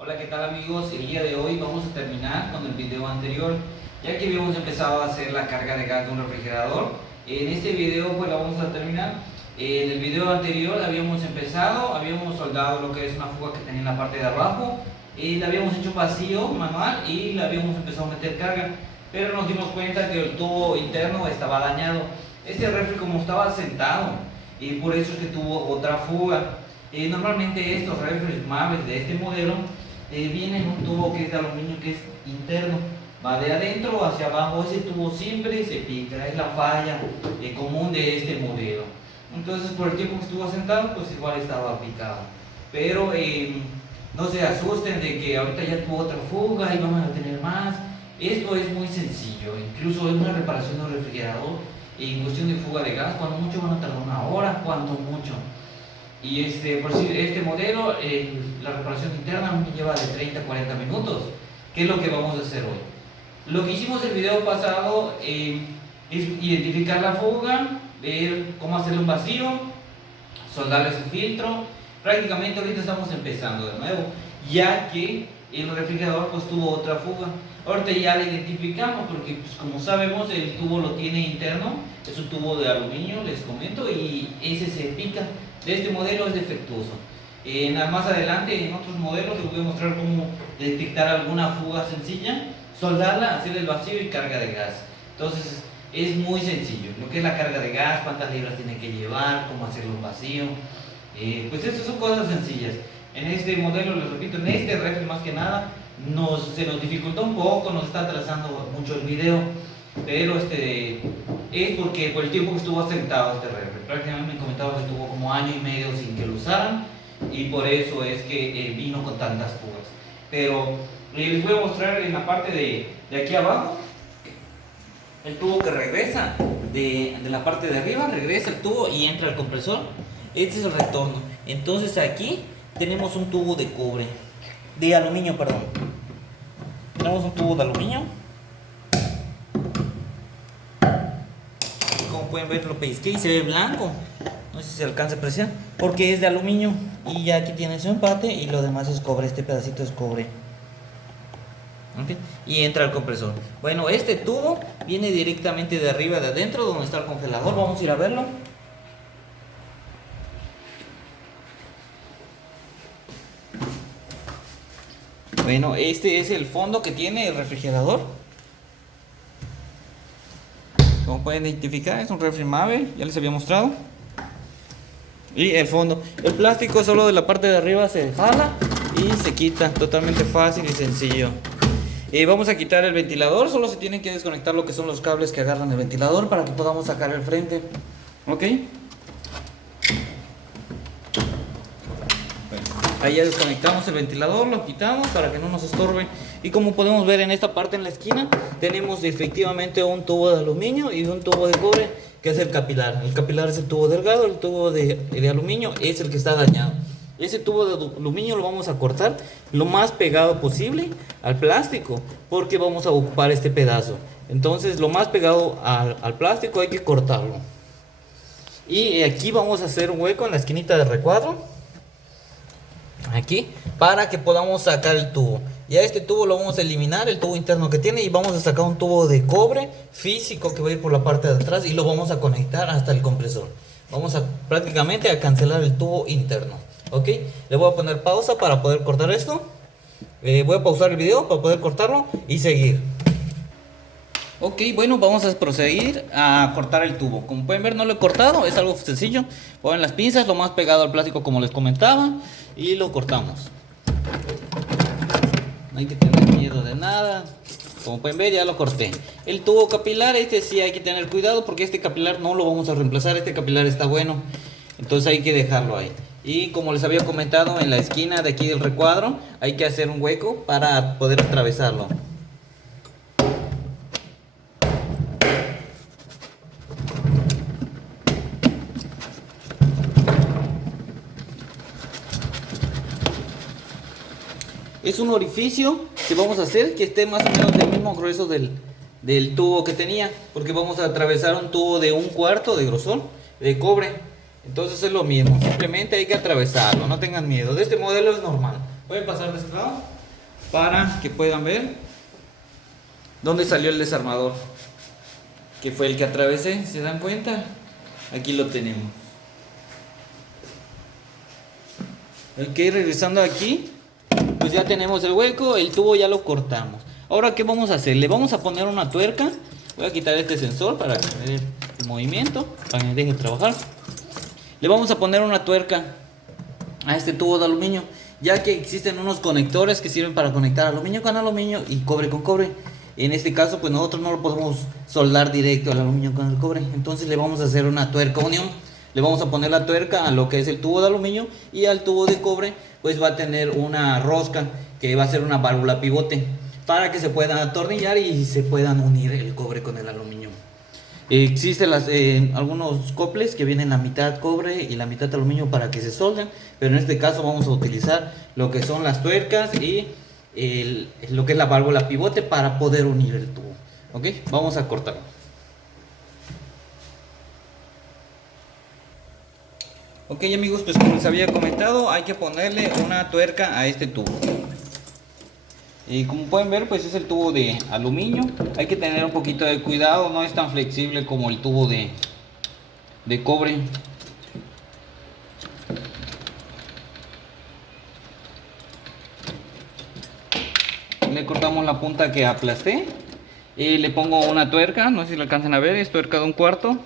Hola, ¿qué tal amigos? El día de hoy vamos a terminar con el video anterior, ya que habíamos empezado a hacer la carga de gas de un refrigerador. En este video pues la vamos a terminar. En el video anterior habíamos soldado lo que es una fuga que tenía en la parte de abajo, y le habíamos hecho vacío manual y le habíamos empezado a meter carga, pero nos dimos cuenta que el tubo interno estaba dañado. Este refri como estaba sentado, y por eso es que tuvo otra fuga. Normalmente estos refres Maves de este modelo viene en un tubo que es de aluminio, que es interno, va de adentro hacia abajo. Ese tubo siempre se pica, es la falla común de este modelo. Entonces por el tiempo que estuvo sentado pues igual estaba picado, pero no se asusten de que ahorita ya tuvo otra fuga y vamos a tener más. Esto es muy sencillo, incluso es una reparación del refrigerador en cuestión de fuga de gas, cuando mucho van a tardar una hora, cuando mucho. Y por decir, este modelo, la reparación interna me lleva de 30 a 40 minutos. ¿Qué es lo que vamos a hacer hoy? Lo que hicimos el video pasado es identificar la fuga, ver cómo hacerle un vacío, soldarle su filtro. Prácticamente ahorita estamos empezando de nuevo, ya que el refrigerador pues tuvo otra fuga. Ahorita ya la identificamos porque pues, como sabemos el tubo lo tiene interno, es un tubo de aluminio, les comento, y ese se pica. De este modelo es defectuoso. Más adelante en otros modelos les voy a mostrar cómo detectar alguna fuga sencilla, soldarla, hacer el vacío y carga de gas. Entonces es muy sencillo, lo que es la carga de gas, cuántas libras tiene que llevar, cómo hacerlo un vacío. Pues estas son cosas sencillas. En este modelo, les repito, en este refri más que nada se nos dificultó un poco, nos está atrasando mucho el video, pero es porque por el tiempo que estuvo sentado este refri. Prácticamente me comentaba que estuvo como año y medio sin que lo usaran, y por eso es que vino con tantas fugas. Pero les voy a mostrar en la parte de aquí abajo el tubo que regresa de la parte de arriba, regresa el tubo y entra el compresor. Este es el retorno. Entonces aquí tenemos un tubo de cobre, de aluminio, perdón. Tenemos un tubo de aluminio. Como pueden ver, lo pellizqué y se ve blanco. No sé si se alcanza a apreciar, porque es de aluminio. Y ya aquí tiene su empate y lo demás es cobre. Este pedacito es cobre. ¿Okay? Y entra el compresor. Bueno, este tubo viene directamente de arriba, de adentro, donde está el congelador. Vamos a ir a verlo. Bueno, este es el fondo que tiene el refrigerador. Como pueden identificar, es un refri Mave, ya les había mostrado. Y el fondo, el plástico solo de la parte de arriba se jala y se quita, totalmente fácil y sencillo. Vamos a quitar el ventilador, solo se tienen que desconectar lo que son los cables que agarran el ventilador para que podamos sacar el frente. ¿Ok? Ahí ya desconectamos el ventilador, lo quitamos para que no nos estorbe. Y como podemos ver en esta parte en la esquina, tenemos efectivamente un tubo de aluminio y un tubo de cobre, que es el capilar. El capilar es el tubo delgado, el tubo de aluminio es el que está dañado. Ese tubo de aluminio lo vamos a cortar lo más pegado posible al plástico, porque vamos a ocupar este pedazo. Entonces lo más pegado al plástico hay que cortarlo. Y aquí vamos a hacer un hueco en la esquinita de recuadro, aquí, para que podamos sacar el tubo. Ya este tubo lo vamos a eliminar, el tubo interno que tiene, y vamos a sacar un tubo de cobre físico que va a ir por la parte de atrás y lo vamos a conectar hasta el compresor. Vamos a prácticamente a cancelar el tubo interno. Ok, le voy a poner pausa para poder cortar esto. Voy a pausar el video para poder cortarlo y seguir. Ok, bueno, vamos a proseguir a cortar el tubo. Como pueden ver, no lo he cortado, es algo sencillo. Ponen las pinzas lo más pegado al plástico como les comentaba y lo cortamos. No hay que tener miedo de nada. Como pueden ver, ya lo corté. El tubo capilar, sí hay que tener cuidado porque este capilar no lo vamos a reemplazar. Este capilar está bueno, entonces hay que dejarlo ahí. Y como les había comentado, en la esquina de aquí del recuadro hay que hacer un hueco para poder atravesarlo. Es un orificio que vamos a hacer que esté más o menos del mismo grueso del tubo que tenía, porque vamos a atravesar un tubo de 1/4 de grosor de cobre. Entonces es lo mismo, simplemente hay que atravesarlo, no tengan miedo. De este modelo es normal, Voy a pasar de este lado para que puedan ver dónde salió el desarmador, que fue el que atravesé. ¿Se dan cuenta? Aquí lo tenemos. Ok, regresando aquí, pues ya tenemos el hueco, el tubo ya lo cortamos. Ahora, ¿qué vamos a hacer? Le vamos a poner una tuerca. Voy a quitar este sensor para ver el movimiento, para que me deje trabajar. Le vamos a poner una tuerca a este tubo de aluminio, ya que existen unos conectores que sirven para conectar aluminio con aluminio y cobre con cobre. En este caso, pues nosotros no lo podemos soldar directo al aluminio con el cobre. Entonces le vamos a hacer una tuerca unión. Le vamos a poner la tuerca a lo que es el tubo de aluminio, y al tubo de cobre pues va a tener una rosca que va a ser una válvula pivote para que se puedan atornillar y se puedan unir el cobre con el aluminio. Existen algunos coples que vienen la mitad cobre y la mitad aluminio para que se solden, pero en este caso vamos a utilizar lo que son las tuercas y lo que es la válvula pivote para poder unir el tubo. Ok, vamos a cortarlo. Ok, amigos, pues como les había comentado, hay que ponerle una tuerca a este tubo. Y como pueden ver, pues es el tubo de aluminio. Hay que tener un poquito de cuidado, no es tan flexible como el tubo de cobre. Le cortamos la punta que aplasté y le pongo una tuerca, no sé si lo alcanzan a ver, es tuerca de 1/4.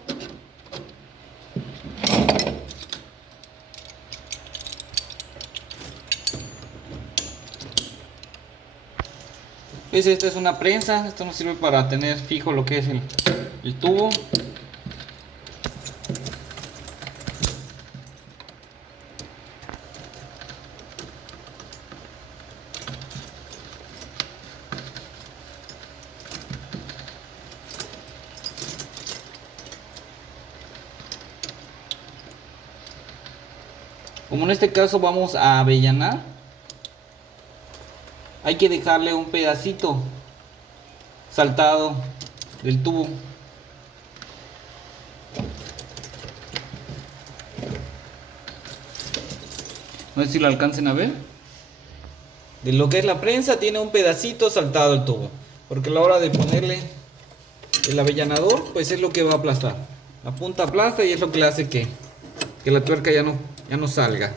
Pues esta es una prensa, esto nos sirve para tener fijo lo que es el tubo. Como en este caso vamos a avellanar, hay que dejarle un pedacito saltado del tubo. No sé si lo alcancen a ver. De lo que es la prensa tiene un pedacito saltado el tubo, porque a la hora de ponerle el avellanador, pues es lo que va a aplastar. La punta aplasta y es lo que le hace que la tuerca ya no salga.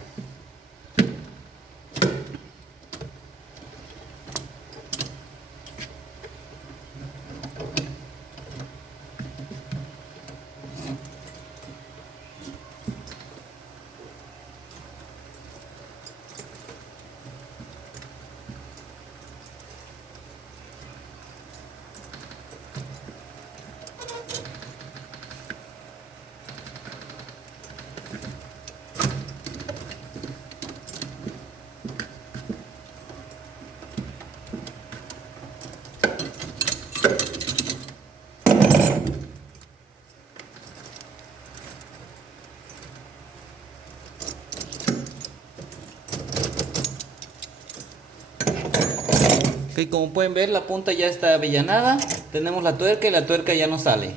Ok, como pueden ver, la punta ya está avellanada. Tenemos la tuerca y la tuerca ya no sale.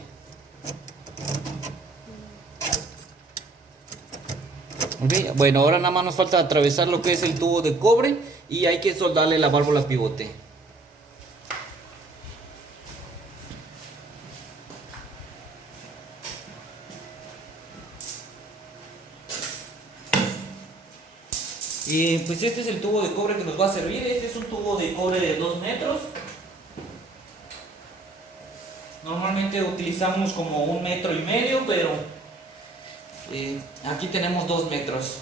Ok, bueno, ahora nada más nos falta atravesar lo que es el tubo de cobre y hay que soldarle la válvula pivote. Y pues este es el tubo de cobre que nos va a servir. Este es un tubo de cobre de 2 metros. Normalmente utilizamos como 1,5 metros, pero aquí tenemos 2 metros.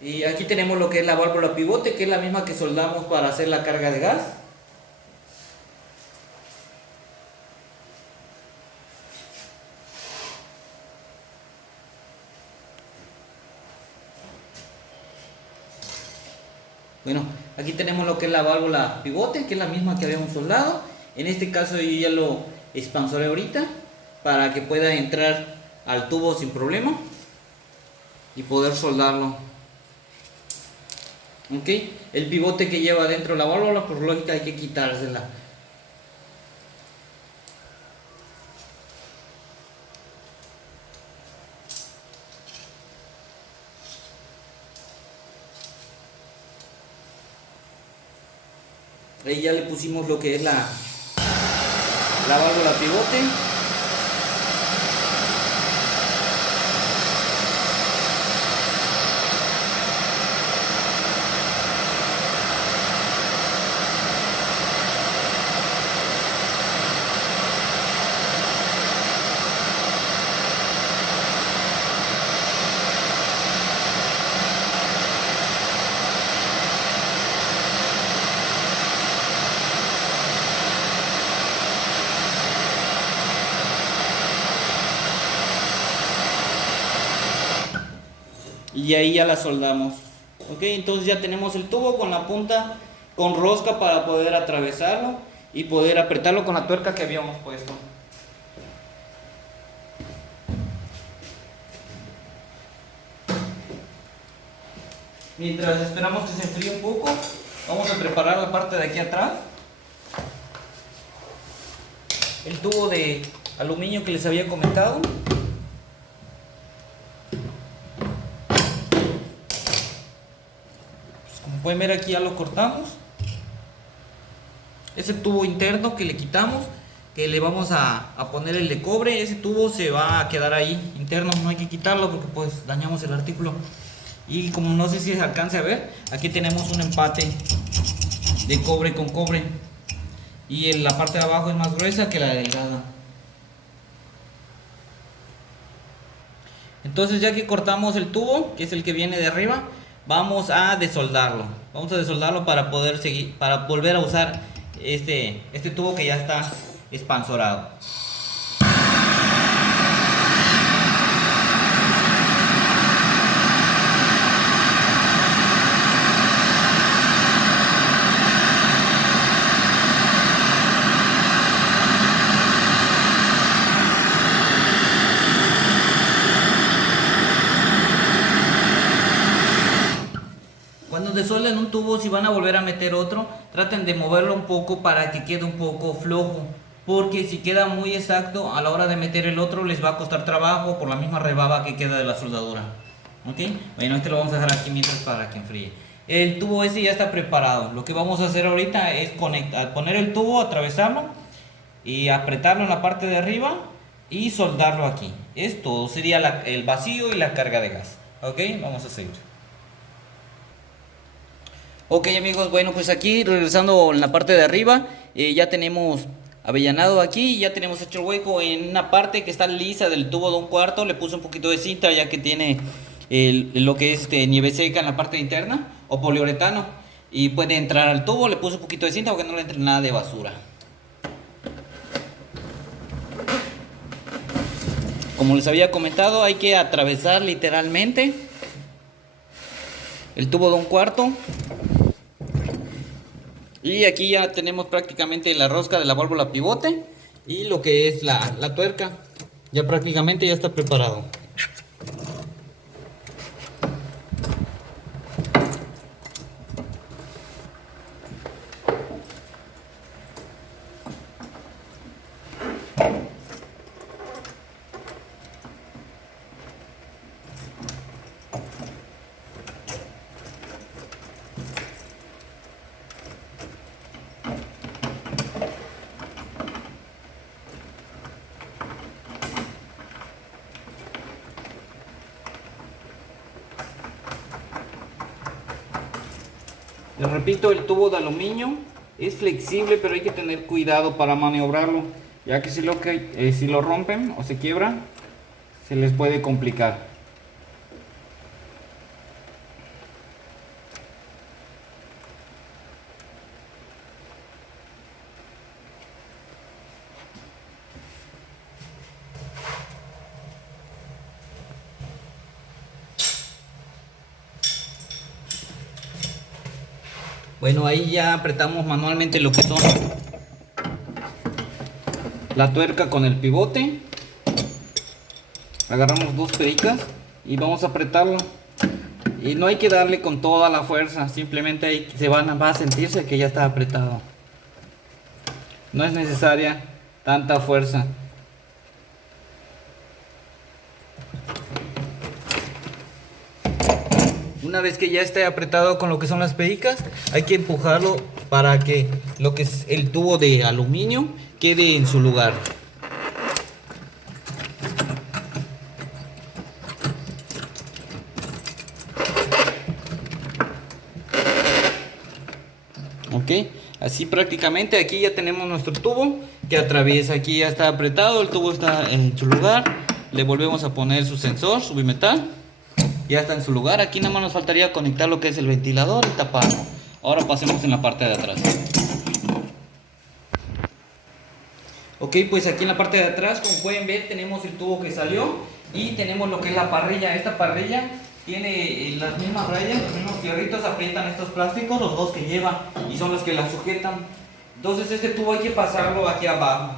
Y aquí tenemos lo que es la válvula pivote, que es la misma que soldamos para hacer la carga de gas. Bueno, aquí tenemos lo que es la válvula pivote, que es la misma que habíamos soldado. En este caso yo ya lo expansoré ahorita para que pueda entrar al tubo sin problema y poder soldarlo. Ok, el pivote que lleva dentro la válvula, por lógica hay que quitársela. Ahí ya le pusimos lo que es la válvula pivote. Y ahí ya la soldamos. Ok, entonces ya tenemos el tubo con la punta con rosca para poder atravesarlo y poder apretarlo con la tuerca que habíamos puesto. Mientras esperamos que se enfríe un poco, vamos a preparar la parte de aquí atrás. El tubo de aluminio que les había comentado. Pueden ver, aquí ya lo cortamos. Ese tubo interno que le quitamos, que le vamos a poner el de cobre, ese tubo se va a quedar ahí interno, no hay que quitarlo porque pues dañamos el artículo. Y como no sé si se alcance a ver, aquí tenemos un empate de cobre con cobre, y en la parte de abajo es más gruesa que la delgada. Entonces, ya que cortamos el tubo, que es el que viene de arriba, vamos a desoldarlo. Vamos a desoldarlo para poder seguir, para volver a usar este tubo que ya está espanzorado. Cuando desuelden un tubo, si van a volver a meter otro, traten de moverlo un poco para que quede un poco flojo, porque si queda muy exacto a la hora de meter el otro les va a costar trabajo por la misma rebaba que queda de la soldadura. ¿Ok? Bueno, este lo vamos a dejar aquí mientras para que enfríe. El tubo ese ya está preparado. Lo que vamos a hacer ahorita es poner el tubo, atravesarlo y apretarlo en la parte de arriba y soldarlo aquí. Esto sería el vacío y la carga de gas. ¿Ok? Vamos a seguir. Ok, amigos, bueno, pues aquí regresando en la parte de arriba, ya tenemos avellanado aquí, ya tenemos hecho el hueco en una parte que está lisa del tubo de 1/4. Le puse un poquito de cinta ya que tiene lo que es nieve seca en la parte interna o poliuretano, y puede entrar al tubo. Le puse un poquito de cinta para que no le entre nada de basura. Como les había comentado, hay que atravesar literalmente el tubo de 1/4. Y aquí ya tenemos prácticamente la rosca de la válvula pivote y lo que es la tuerca. Ya prácticamente ya está preparado. Les repito, el tubo de aluminio es flexible, pero hay que tener cuidado para maniobrarlo, ya que si lo rompen o se quiebra, se les puede complicar. Bueno, ahí ya apretamos manualmente lo que son la tuerca con el pivote. Agarramos 2 pericas y vamos a apretarlo. Y no hay que darle con toda la fuerza, simplemente ahí va a sentirse que ya está apretado. No es necesaria tanta fuerza. Una vez que ya esté apretado con lo que son las pericas, hay que empujarlo para que lo que es el tubo de aluminio quede en su lugar. Ok, así prácticamente aquí ya tenemos nuestro tubo que atraviesa. Aquí ya está apretado, el tubo está en su lugar. Le volvemos a poner su sensor, su bimetal. Ya está en su lugar. Aquí nada más nos faltaría conectar lo que es el ventilador y taparlo. Ahora pasemos en la parte de atrás. Ok, pues aquí en la parte de atrás, como pueden ver, tenemos el tubo que salió y tenemos lo que es la parrilla. Esta parrilla tiene las mismas rayas, los mismos fierritos, aprietan estos plásticos, los dos que lleva, y son los que la sujetan. Entonces este tubo hay que pasarlo aquí abajo.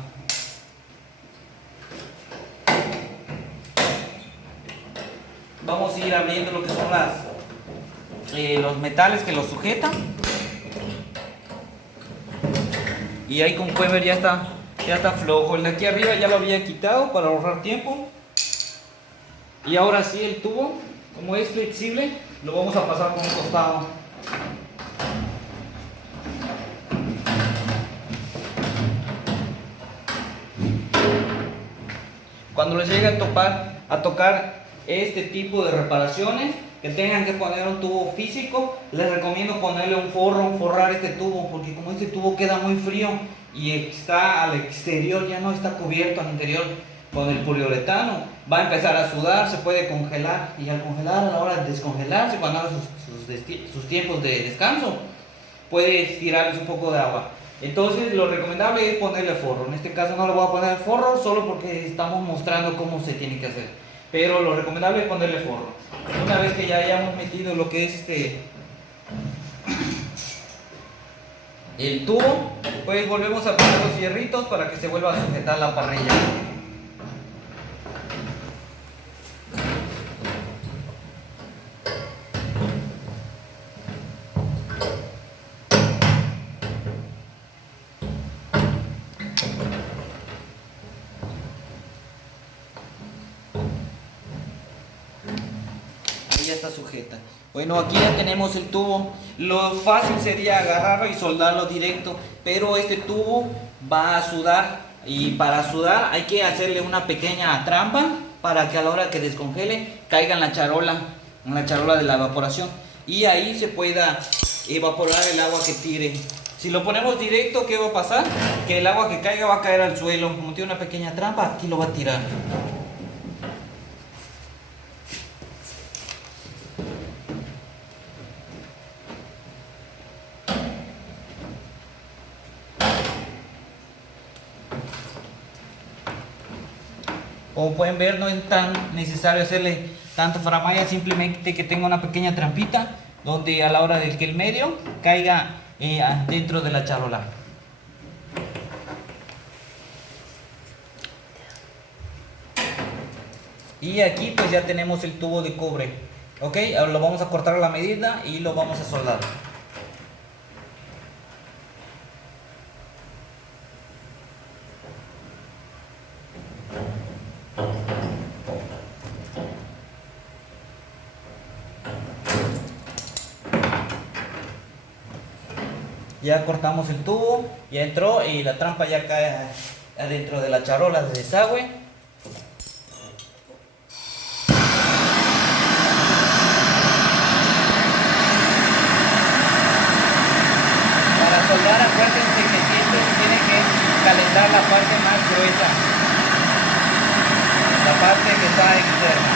Vamos a ir abriendo lo que son los metales que lo sujetan. Y ahí, como pueden ver, ya está flojo. El de aquí arriba ya lo había quitado para ahorrar tiempo. Y ahora sí, el tubo, como es flexible, lo vamos a pasar por un costado. Cuando les llegue a tocar este tipo de reparaciones, que tengan que poner un tubo físico, les recomiendo ponerle un forrar este tubo, porque como este tubo queda muy frío y está al exterior, ya no está cubierto al interior con el poliuretano, va a empezar a sudar, se puede congelar, y al congelar, a la hora de descongelarse, cuando haga sus tiempos de descanso, puede tirarles un poco de agua. Entonces lo recomendable es ponerle forro. En este caso no le voy a poner forro solo porque estamos mostrando cómo se tiene que hacer, pero lo recomendable es ponerle forro. Una vez que ya hayamos metido lo que es el tubo, pues volvemos a poner los fierritos para que se vuelva a sujetar la parrilla. Ya está sujeta. Bueno, aquí ya tenemos el tubo. Lo fácil sería agarrarlo y soldarlo directo, pero este tubo va a sudar, y para sudar hay que hacerle una pequeña trampa para que a la hora que descongele caiga en la charola de la evaporación, y ahí se pueda evaporar el agua que tire. Si lo ponemos directo, ¿qué va a pasar? Que el agua que caiga va a caer al suelo. Como tiene una pequeña trampa, aquí lo va a tirar. Como pueden ver, no es tan necesario hacerle tanto faramalla, simplemente que tenga una pequeña trampita donde a la hora de que el medio caiga dentro de la charola. Y aquí pues ya tenemos el tubo de cobre. Ok, ahora lo vamos a cortar a la medida y lo vamos a soldar. Ya cortamos el tubo, ya entró y la trampa ya cae adentro de la charola de desagüe. Para soldar, acuérdense que siempre se tiene que calentar la parte más gruesa, la parte que está externa.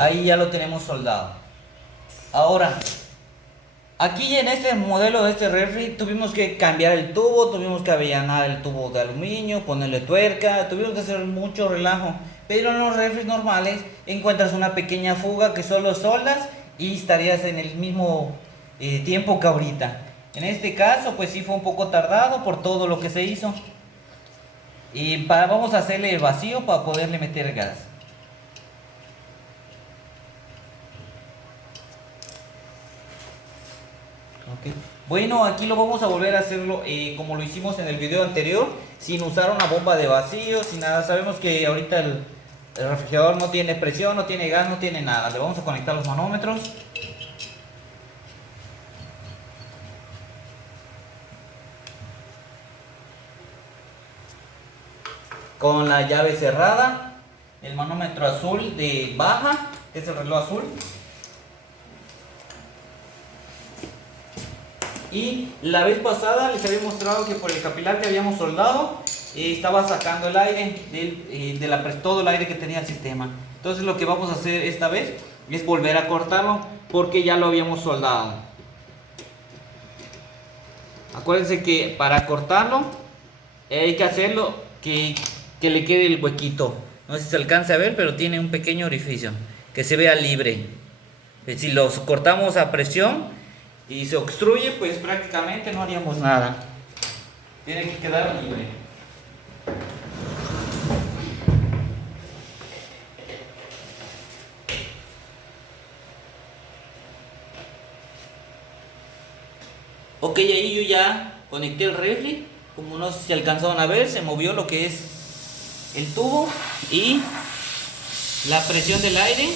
Ahí ya lo tenemos soldado. Ahora, aquí en este modelo de este refri tuvimos que cambiar el tubo, tuvimos que avellanar el tubo de aluminio, ponerle tuerca, tuvimos que hacer mucho relajo. Pero en los refris normales encuentras una pequeña fuga que solo soldas y estarías en el mismo tiempo que ahorita. En este caso pues sí fue un poco tardado por todo lo que se hizo. Y vamos a hacerle el vacío para poderle meter gas. Okay. Bueno, aquí lo vamos a volver a hacerlo como lo hicimos en el video anterior, sin usar una bomba de vacío, sin nada. Sabemos que ahorita el refrigerador no tiene presión, no tiene gas, no tiene nada. Le vamos a conectar los manómetros. Con la llave cerrada, el manómetro azul de baja, que es el reloj azul. Y la vez pasada les había mostrado que por el capilar que habíamos soldado estaba sacando el aire todo el aire que tenía el sistema. Entonces lo que vamos a hacer esta vez es volver a cortarlo porque ya lo habíamos soldado. Acuérdense que para cortarlo hay que hacerlo que le quede el huequito. No sé si se alcanza a ver, pero tiene un pequeño orificio que se vea libre. Si los cortamos a presión y se obstruye, pues prácticamente no haríamos nada. Tiene que quedar libre. Ok, ahí yo ya conecté el refri. Como no sé si alcanzaron a ver, se movió lo que es el tubo y la presión del aire.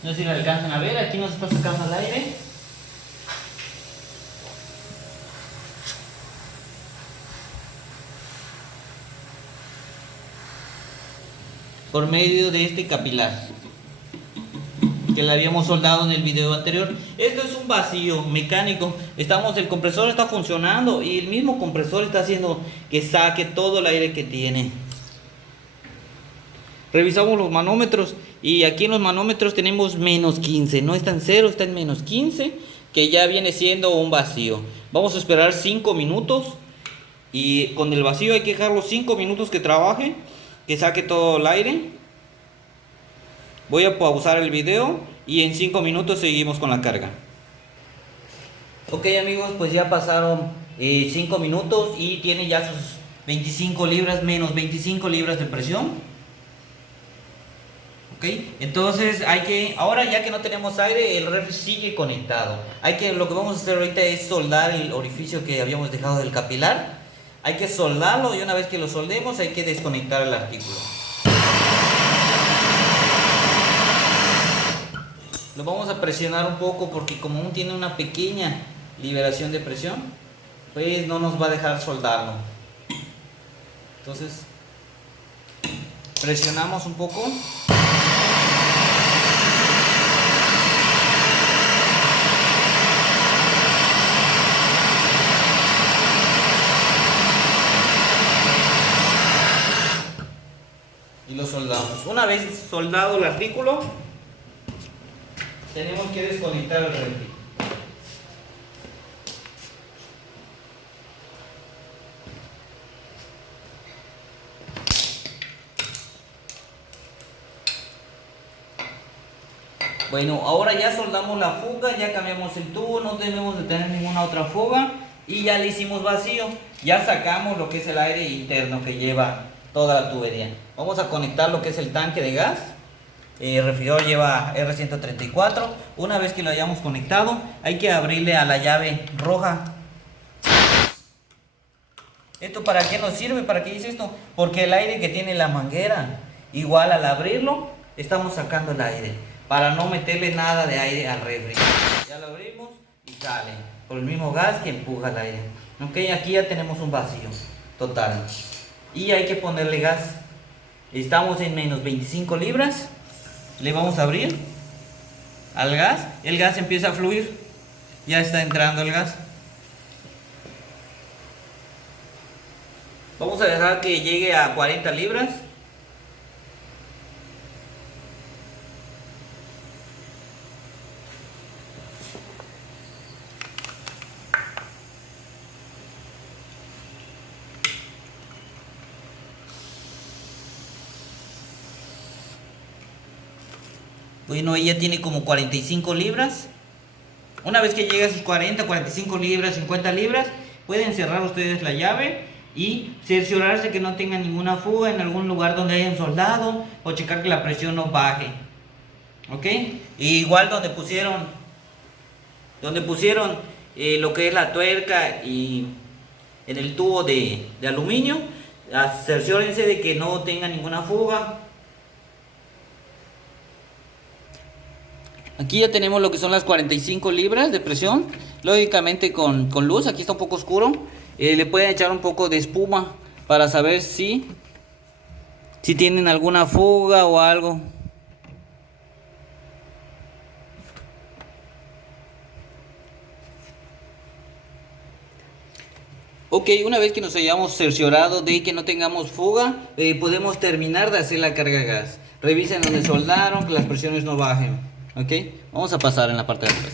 No sé si lo alcanzan a ver, aquí nos está sacando el aire. Por medio de este capilar que le habíamos soldado en el video anterior. Esto es un vacío mecánico. El compresor está funcionando y el mismo compresor está haciendo que saque todo el aire que tiene. Revisamos los manómetros y aquí en los manómetros tenemos menos 15. No está en 0, está en menos 15, que ya viene siendo un vacío. Vamos a esperar 5 minutos y con el vacío hay que dejarlo 5 minutos que trabaje, que saque todo el aire. Voy a pausar el video y en 5 minutos seguimos con la carga. Ok amigos, pues ya pasaron 5 minutos y tiene ya sus 25 libras, menos 25 libras de presión. Ok, entonces ahora ya que no tenemos aire, el refri sigue conectado. Lo que vamos a hacer ahorita es soldar el orificio que habíamos dejado del capilar. Hay que soldarlo y una vez que lo soldemos hay que desconectar el artículo. Lo vamos a presionar un poco porque como aún tiene una pequeña liberación de presión, pues no nos va a dejar soldarlo. Entonces presionamos un poco. Y lo soldamos. Una vez soldado el artículo, tenemos que desconectar el refri. Bueno, ahora ya soldamos la fuga, ya cambiamos el tubo, no debemos de tener ninguna otra fuga y ya le hicimos vacío. Ya sacamos lo que es el aire interno que lleva toda la tubería. Vamos a conectar lo que es el tanque de gas. El refrigerador lleva R134. Una vez que lo hayamos conectado, hay que abrirle a la llave roja. ¿Esto para qué nos sirve? ¿Para qué dice esto? Porque el aire que tiene la manguera, igual al abrirlo, estamos sacando el aire. Para no meterle nada de aire al refri. Ya lo abrimos y sale. Por el mismo gas que empuja el aire. Ok, aquí ya tenemos un vacío total. Y hay que ponerle gas. Estamos en menos 25 libras. Le vamos a abrir al gas. El gas empieza a fluir. Ya está entrando el gas. Vamos a dejar que llegue a 40 libras. Bueno, ella tiene como 45 libras. Una vez que llegue a sus 40, 45 libras, 50 libras, pueden cerrar ustedes la llave y cerciorarse que no tenga ninguna fuga en algún lugar donde hayan soldado o checar que la presión no baje. ¿Ok? Y igual donde pusieron lo que es la tuerca y en el tubo de aluminio, cerciórense de que no tenga ninguna fuga. Aquí ya tenemos lo que son las 45 libras de presión, lógicamente con luz. Aquí está un poco oscuro, le pueden echar un poco de espuma para saber si tienen alguna fuga o algo. Ok, una vez que nos hayamos cerciorado de que no tengamos fuga, podemos terminar de hacer la carga de gas. Revisen donde soldaron, que las presiones no bajen. Ok, vamos a pasar en la parte de atrás.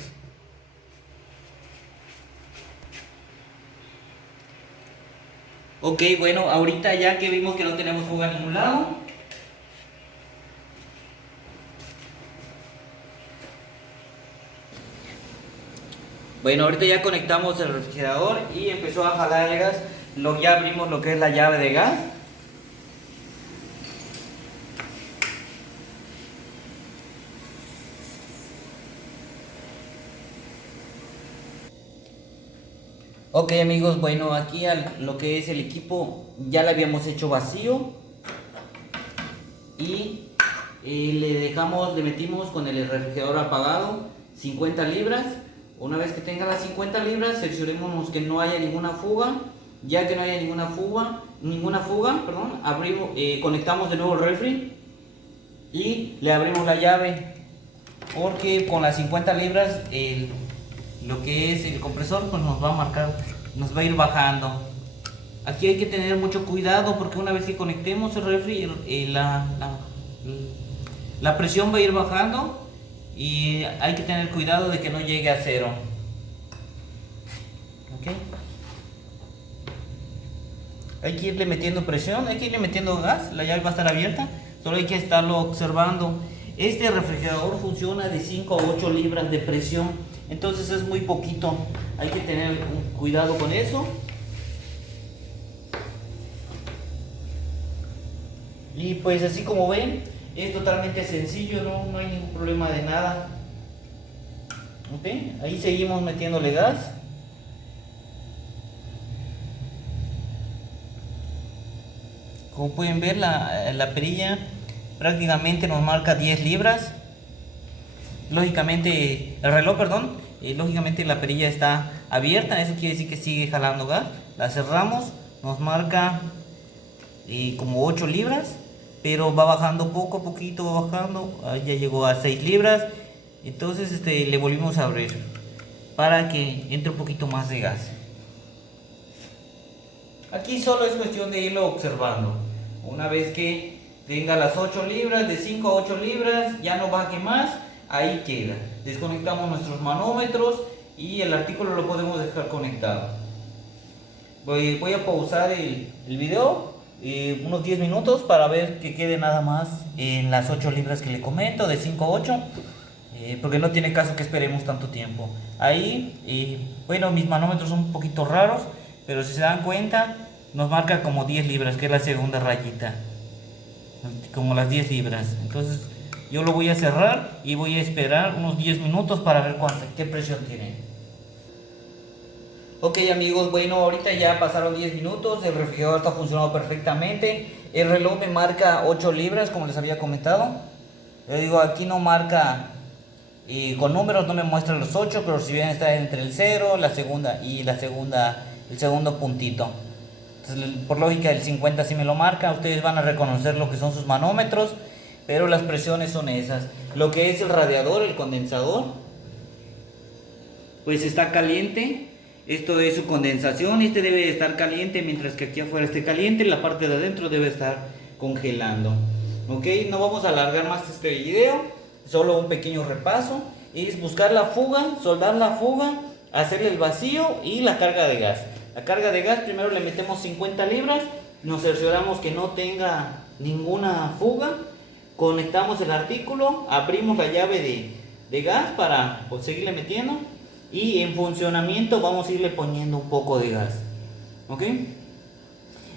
Ok, bueno, ahorita ya que vimos que no tenemos fuga en ningún lado, bueno, ahorita ya conectamos el refrigerador y empezó a jalar el gas. Ya abrimos lo que es la llave de gas. Ok amigos, bueno, aquí lo que es el equipo ya le habíamos hecho vacío y le metimos con el refrigerador apagado 50 libras. Una vez que tenga las 50 libras, cerciorémonos que no haya ninguna fuga. Ya que no haya ninguna fuga, abrimos, conectamos de nuevo el refri y le abrimos la llave, porque con las 50 libras lo que es el compresor pues nos va a marcar, nos va a ir bajando. Aquí hay que tener mucho cuidado porque una vez que conectemos el refri, la presión va a ir bajando y hay que tener cuidado de que no llegue a cero. ¿Okay? Hay que irle metiendo presión, hay que irle metiendo gas, la llave va a estar abierta, solo hay que estarlo observando. Este refrigerador funciona de 5 a 8 libras de presión, entonces es muy poquito, hay que tener cuidado con eso. Y pues así como ven, es totalmente sencillo, no hay ningún problema de nada. ¿Okay? Ahí seguimos metiéndole gas. Como pueden ver, la perilla prácticamente nos marca 10 libras. Lógicamente, el reloj, perdón, lógicamente la perilla está abierta, eso quiere decir que sigue jalando gas. La cerramos, nos marca como 8 libras, pero va bajando poco a poquito, va bajando, ya llegó a 6 libras. Entonces le volvimos a abrir para que entre un poquito más de gas. Aquí solo es cuestión de irlo observando. Una vez que tenga las 8 libras, de 5 a 8 libras, ya no baje más, ahí queda. Desconectamos nuestros manómetros y el artículo lo podemos dejar conectado. Voy a pausar el video unos 10 minutos para ver que quede nada más en las 8 libras que le comento, de 5 a 8. Porque no tiene caso que esperemos tanto tiempo. Ahí, bueno, mis manómetros son un poquito raros, pero si se dan cuenta, nos marca como 10 libras, que es la segunda rayita. Como las 10 libras. Entonces, yo lo voy a cerrar y voy a esperar unos 10 minutos para ver qué presión tiene. Ok amigos, bueno, ahorita ya pasaron 10 minutos, el refrigerador está funcionando perfectamente. El reloj me marca 8 libras, como les había comentado. Yo digo, aquí no marca con números, no me muestra los 8, pero si bien está entre el 0, la segunda y el segundo puntito. Entonces, por lógica el 50 sí me lo marca. Ustedes van a reconocer lo que son sus manómetros, pero las presiones son esas. Lo que es el radiador, el condensador, pues está caliente. Esto es su condensación, debe estar caliente, mientras que aquí afuera esté caliente, la parte de adentro debe estar congelando. Ok, no vamos a alargar más este video, solo un pequeño repaso. Es buscar la fuga, soldar la fuga, hacerle el vacío y la carga de gas. La carga de gas, primero le metemos 50 libras, nos cercioramos que no tenga ninguna fuga, conectamos el artículo, abrimos la llave de gas para seguirle metiendo y en funcionamiento vamos a irle poniendo un poco de gas. ¿Ok?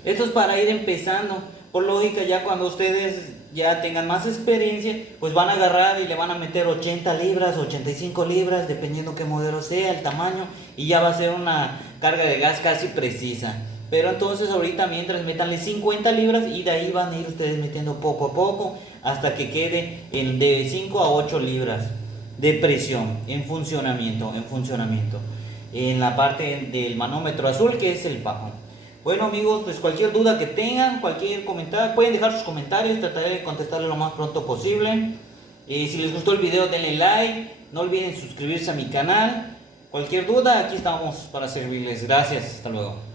Esto es para ir empezando. Por lógica, ya cuando ustedes ya tengan más experiencia, pues van a agarrar y le van a meter 80 libras, 85 libras, dependiendo qué modelo sea, el tamaño, y ya va a ser una carga de gas casi precisa. Pero entonces ahorita mientras metanle 50 libras y de ahí van a ir ustedes metiendo poco a poco hasta que quede de 5 a 8 libras de presión en funcionamiento, en la parte del manómetro azul, que es el bajo. Bueno amigos, pues cualquier duda que tengan, cualquier comentario, pueden dejar sus comentarios, trataré de contestarles lo más pronto posible. Si les gustó el video denle like, no olviden suscribirse a mi canal. Cualquier duda, aquí estamos para servirles. Gracias, hasta luego.